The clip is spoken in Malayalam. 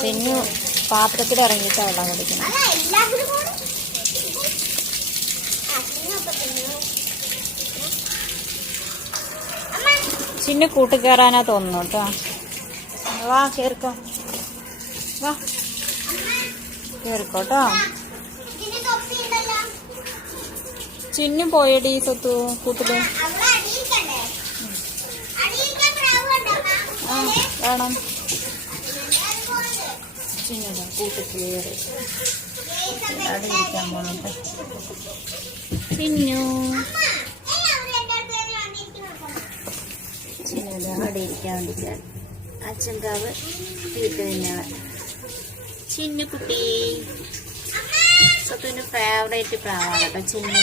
ചിന്നു പാത്രത്തിൽ ഇറങ്ങിയിട്ടാ വെള്ളം കുടിക്കുന്നത്. ചിന്നു കൂട്ടുകയറാനാ തോന്നുന്നു കേട്ടോ. വാ കേറിക്കോ, വാ കേറിക്കോട്ടോ. ചിന്നു പോയടി സ്വത്തു കൂട്ടില്. ആ വേണം. ചിന്നു കൂട്ട് കയറി അവിടെ ഇരിക്കാൻ പോണോട്ടെ. ചിന്നു അവിടെ ഇരിക്കാൻ വേണ്ടിട്ട് അച്ഛൻകാവ് വീട്ടിൽ തന്നെയാണ്. ചിന്നു കുട്ടി സ്വത്തുവിന്റെ ഫേവറേറ്റ് പ്രാവാണ് കേട്ടോ ചിന്നു.